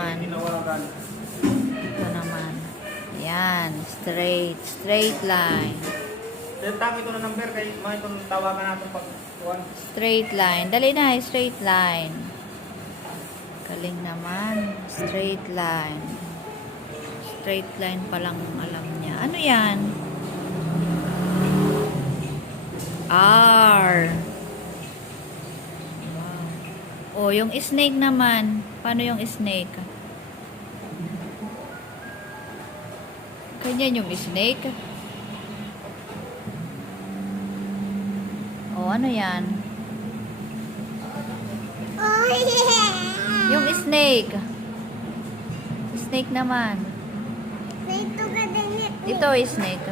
Tinawagan. Ito naman. Yan. Straight line. Tap ito na number kay mga itong tawagan natin pag kuwan. Straight line. Dali na, straight line. Galing naman. Straight line. Straight line pa lang alam niya. Ano yan? R. Wow. Oh, yung snake naman. Paano yung snake? Ganyan yung snake. Oh, ano yan? Yung snake. Snake naman. Ito snake.